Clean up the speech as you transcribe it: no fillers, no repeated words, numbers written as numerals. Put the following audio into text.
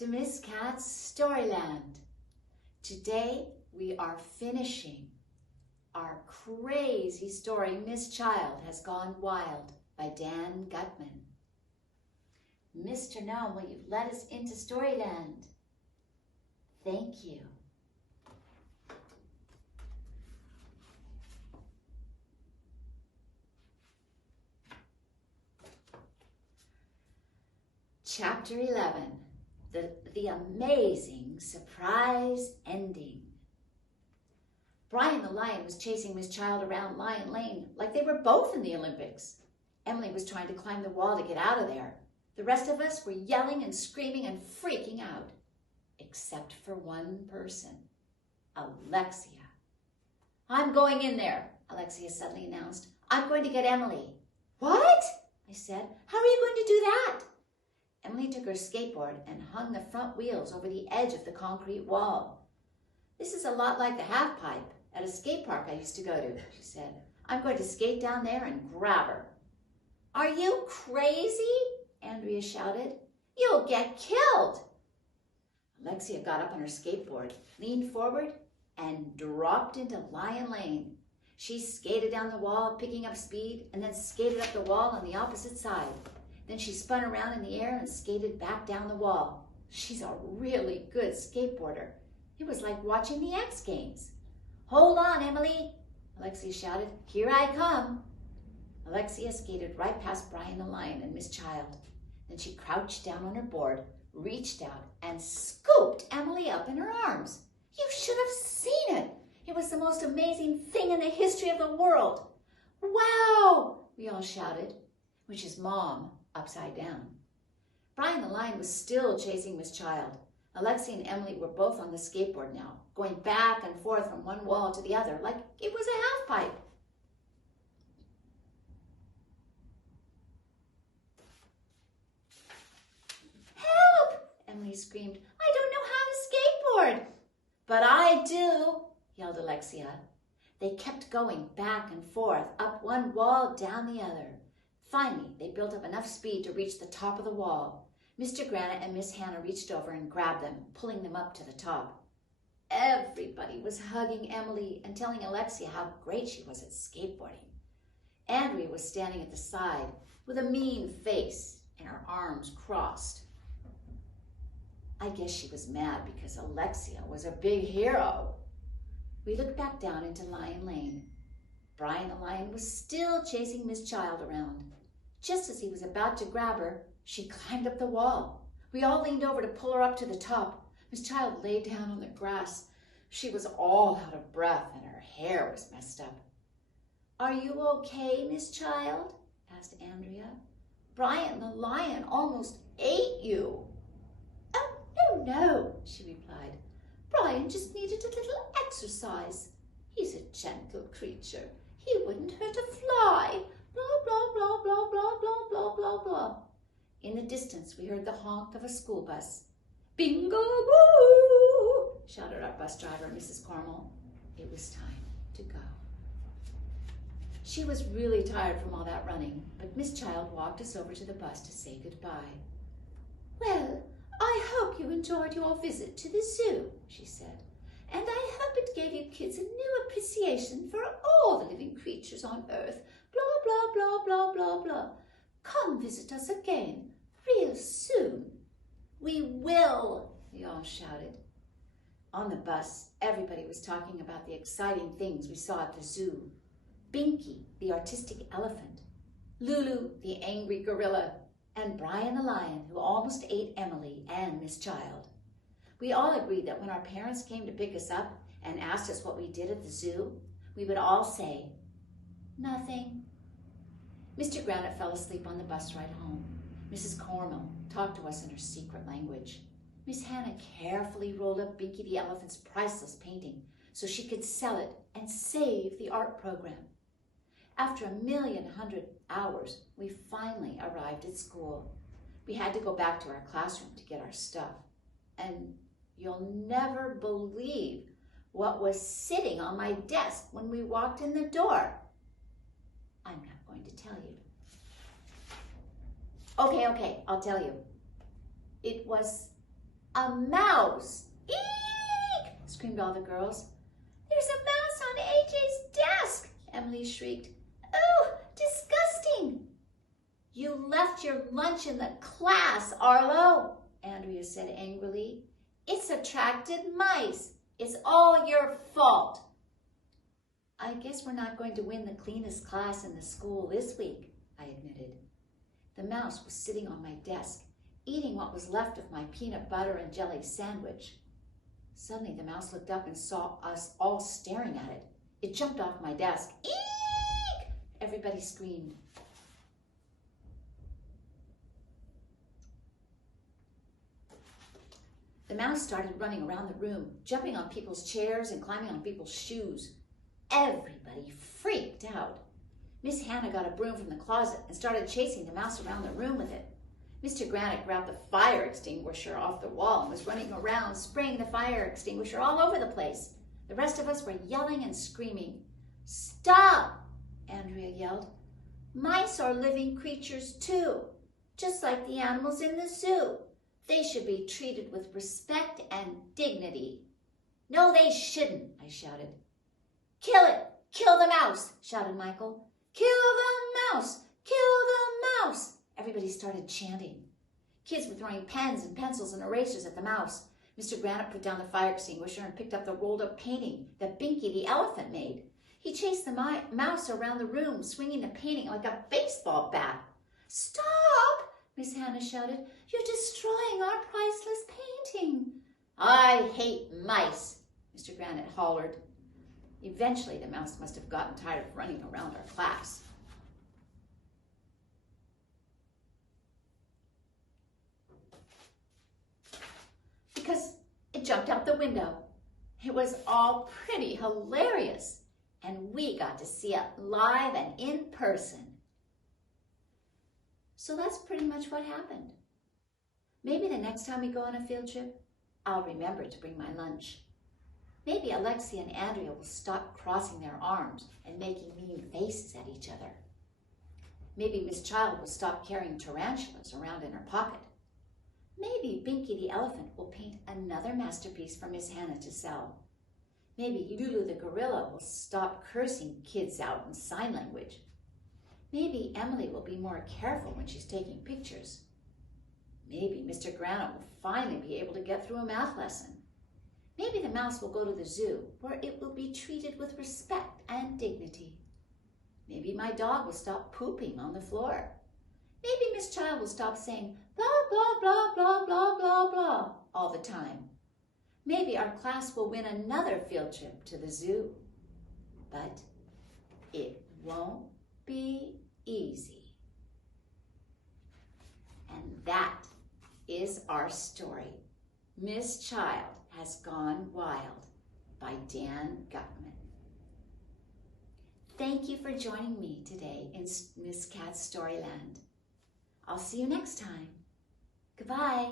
to Miss Kat's Storyland. Today we are finishing our crazy story, Miss Child Has Gone Wild by Dan Gutman. Mr. Gnome, will you let us into Storyland? Thank you. Chapter 11, the amazing surprise ending. Brian the lion was chasing Miss Child around Lion Lane like they were both in the Olympics. Emily was trying to climb the wall to get out of there. The rest of us were yelling and screaming and freaking out, except for one person, Alexia. "I'm going in there," Alexia suddenly announced. "I'm going to get Emily." "What?" I said. "How are you going to do that?" Emily took her skateboard and hung the front wheels over the edge of the concrete wall. "This is a lot like the half pipe at a skate park I used to go to," she said. "I'm going to skate down there and grab her." "Are you crazy?" Andrea shouted. "You'll get killed." Alexia got up on her skateboard, leaned forward, and dropped into Lion Lane. She skated down the wall, picking up speed, and then skated up the wall on the opposite side. Then she spun around in the air and skated back down the wall. She's a really good skateboarder. It was like watching the X Games. "Hold on, Emily," Alexia shouted. "Here I come." Alexia skated right past Brian the lion and Miss Child. Then she crouched down on her board, reached out, and scooped Emily up in her arms. You should have seen it. It was the most amazing thing in the history of the world. "Wow!" we all shouted, which is Mom upside down. Brian the lion was still chasing Miss Child. Alexia and Emily were both on the skateboard now, going back and forth from one wall to the other like it was a half pipe. "Help!" Emily screamed. "I don't know how to skateboard." "But I do," yelled Alexia. They kept going back and forth, up one wall, down the other. Finally, they built up enough speed to reach the top of the wall. Mr. Granite and Miss Hannah reached over and grabbed them, pulling them up to the top. Everybody was hugging Emily and telling Alexia how great she was at skateboarding. Andrea was standing at the side with a mean face and her arms crossed. I guess she was mad because Alexia was a big hero. We looked back down into Lion Lane. Brian the lion was still chasing Miss Child around. Just as he was about to grab her, she climbed up the wall. We all leaned over to pull her up to the top. Miss Child lay down on the grass. She was all out of breath and her hair was messed up. "Are you okay, Miss Child?" asked Andrea. "Brian the lion almost ate you." "Oh, no," she replied. "Brian just needed a little exercise. He's a gentle creature. He wouldn't hurt a fly. Blah, blah, blah, blah, blah, blah, blah, blah, blah." In the distance, we heard the honk of a school bus. "Bingo-boo!" shouted our bus driver, Mrs. Cornwall. It was time to go. She was really tired from all that running, but Miss Child walked us over to the bus to say goodbye. "Well, I hope you enjoyed your visit to the zoo," she said. "And I hope it gave you kids a new appreciation for all the living creatures on Earth. Blah, blah, blah, blah, blah, blah. Come visit us again real soon." "We will," we all shouted. On the bus, everybody was talking about the exciting things we saw at the zoo. Binky, the artistic elephant, Lulu, the angry gorilla, and Brian the lion, who almost ate Emily and Miss Child. We all agreed that when our parents came to pick us up and asked us what we did at the zoo, we would all say, "Nothing." Mr. Granite fell asleep on the bus ride home. Mrs. Cornwall talked to us in her secret language. Miss Hannah carefully rolled up Binky the elephant's priceless painting so she could sell it and save the art program. After 1,100,000 hours, we finally arrived at school. We had to go back to our classroom to get our stuff. And you'll never believe what was sitting on my desk when we walked in the door. I'm not going to tell you. Okay, I'll tell you. It was A mouse! Eek! Screamed all the girls. There's a mouse on AJ's desk, Emily shrieked. Oh, disgusting! You left your lunch in the class, Arlo, Andrea said angrily. It's attracted mice. It's all your fault. I guess we're not going to win the cleanest class in the school this week, I admitted. The mouse was sitting on my desk, eating what was left of my peanut butter and jelly sandwich. Suddenly the mouse looked up and saw us all staring at it. It jumped off my desk. Eek! Everybody screamed. The mouse started running around the room, jumping on people's chairs and climbing on people's shoes. Everybody freaked out. Miss Hannah got a broom from the closet and started chasing the mouse around the room with it. Mr. Granite grabbed the fire extinguisher off the wall and was running around, spraying the fire extinguisher all over the place. The rest of us were yelling and screaming. Stop! Andrea yelled. Mice are living creatures too, just like the animals in the zoo. They should be treated with respect and dignity. No, they shouldn't, I shouted. Kill it! Kill the mouse! Shouted Michael. Kill the mouse! Kill the mouse! Everybody started chanting. Kids were throwing pens and pencils and erasers at the mouse. Mr. Granite put down the fire extinguisher and picked up the rolled-up painting that Binky the elephant made. He chased the mouse around the room, swinging the painting like a baseball bat. Stop! Miss Hannah shouted. You're destroying our priceless painting. I hate mice, Mr. Granite hollered. Eventually, the mouse must have gotten tired of running around our class. Because it jumped out the window. It was all pretty hilarious, and we got to see it live and in person. So that's pretty much what happened. Maybe the next time we go on a field trip, I'll remember to bring my lunch. Maybe Alexia and Andrea will stop crossing their arms and making mean faces at each other. Maybe Miss Child will stop carrying tarantulas around in her pocket. Maybe Binky the elephant will paint another masterpiece for Miss Hannah to sell. Maybe Lulu the gorilla will stop cursing kids out in sign language. Maybe Emily will be more careful when she's taking pictures. Maybe Mr. Granite will finally be able to get through a math lesson. Maybe the mouse will go to the zoo, where it will be treated with respect and dignity. Maybe my dog will stop pooping on the floor. Maybe Miss Child will stop saying blah, blah, blah, blah, blah, blah, blah all the time. Maybe our class will win another field trip to the zoo. But it won't be easy. And that is our story. Miss Child Has Gone Wild by Dan Gutman. Thank you for joining me today in Miss Cat's Storyland. I'll see you next time. Goodbye.